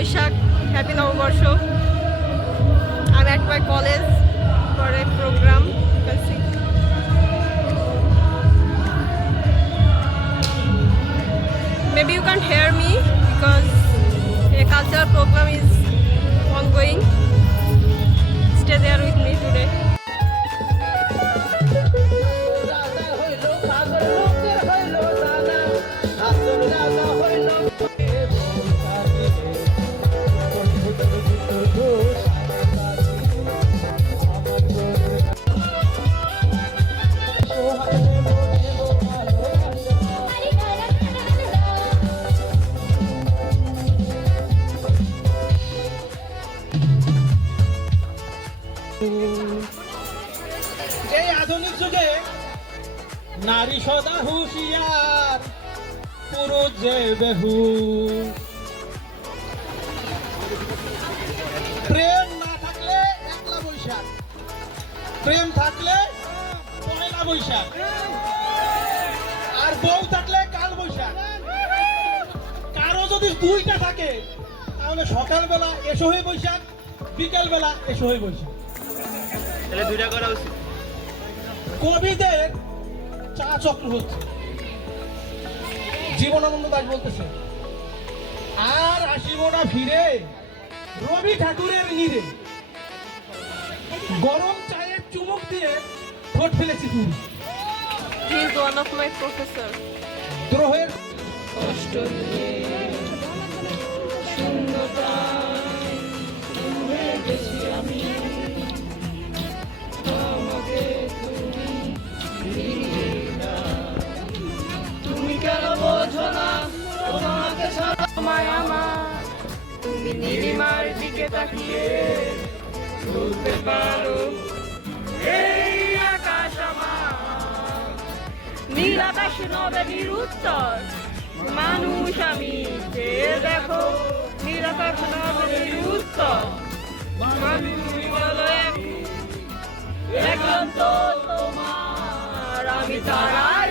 Boishak, happy Navabarsho. I'm at my college for a program. You can see. Maybe you can't hear me because a cultural program is ongoing. Stay there with me today. এই আধুনিক যুগে নারী সদা হুঁশিয়ার, পুরুষ যে বেহুশ। প্রেম না থাকলে একলা বৈশাখ, প্রেম থাকলে পয়লা বৈশাখ, আর বউ থাকলে কাল বৈশাখ। কারো যদি দুইটা থাকে তাহলে সকালবেলা এসো হয়ে বৈশাখ, বিকেল বেলা এসো হয়ে বৈশাখ। তাহলে দুইটা করা উচিত। কবিদের চা চক্র হচ্ছে, জীবনানন্দ দাশ বলতেছে, আর আসিব না ফিরে রবি ঠাকুরের নীরে, গরম চায়ের চুমুক দিয়ে ঠোঁট ফেলেছি Puri. He is one of my professors. দ্রোহের কষ্ট দিয়ে শূন্যতায় ডুবে গেছি আমি, আমাকে তুমি ফিরিয়ে দাও। তুমি কেন বোঝো না তোমাকে সময় আমার, তুমি নীলিমার দিকে তাকিয়ে বলতে পারো এই আকাশ আমার, নীল আকাশ নবে নিরুত্তর মানুষ আমি, চেয়ে দেখো নীল আকাশ নবে নিরুত্তর মানুষ বলো এখন তো তোমার, আমি তারার